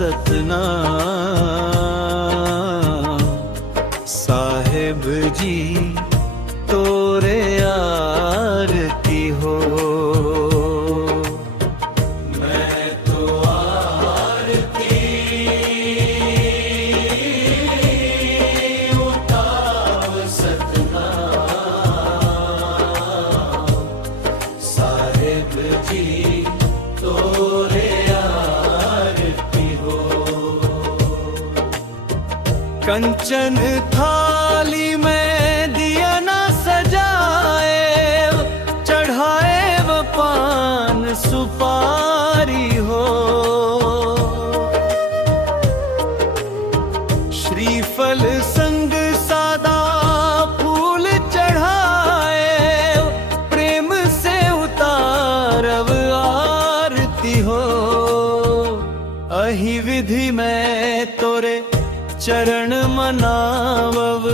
सतनाम। साहेब जी तोरे आरती हो। मैं तो आरती उतार सतनाम। साहेब जी तोरे आरती हो। कंचन थाली में दिया न सजाए, चढ़ाए वो पान सुपारी हो। श्रीफल संग सादा फूल चढ़ाए, प्रेम से उतारव आरती हो। अहि विधि में तोरे चरण मनावव,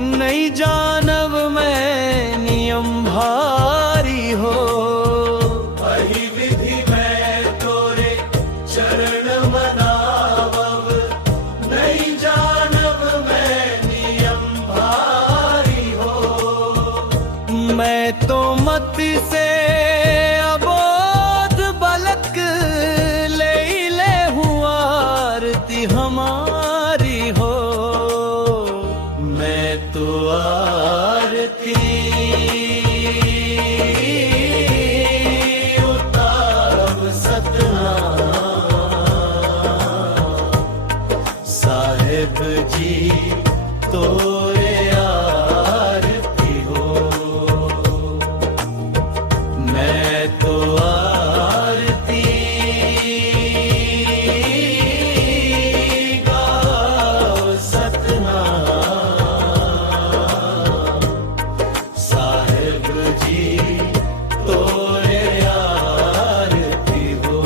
नहीं जानव मैं नियम भारी हो। अहि विधि में तोरे चरण मनावव, नहीं जानव मैं नियम भारी हो। मैं तो मत से अबोध बालक ले हूँ आरती हमारी हो। मैं तो आरती उतारव सतनाम। साहेब जी तोरे आरती हो। मैं तो आरती गाव सतनाम। साहेब जी तोरे आरती हो।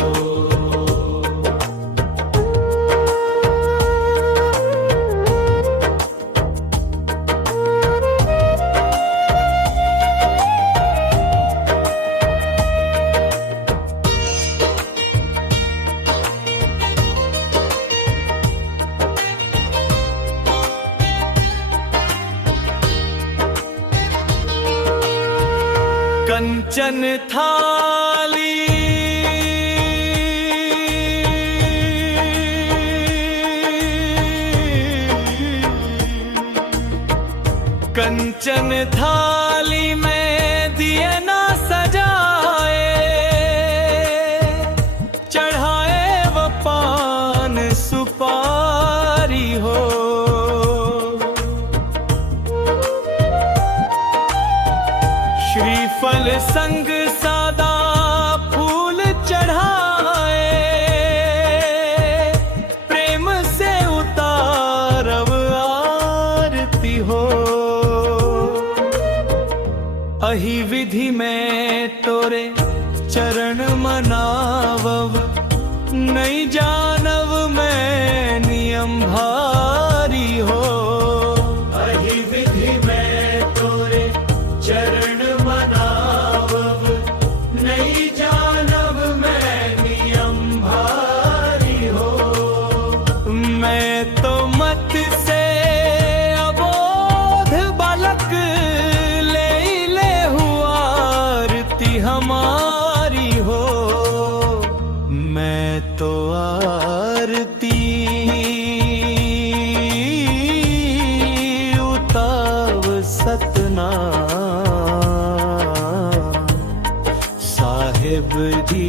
कंचन थाली कंचन थाली में दिए ना सजाए, चढ़ाए वो पान सुपारी हो। श्रीफल संग सादा फूल चढ़ाए, प्रेम से उतारव आरती हो। अहि विधि में तोरे चरण मनावव, नहीं जानव मैं नियम भारी हो। अहि विधि में तोरे चरण मनावव, नहीं जानव मैं नियम भारी हो। मैं तो मत से अबोध बालक ले हूँ आरती हमारी हो। मैं तो आरती उताव सतनाम। साहेब जी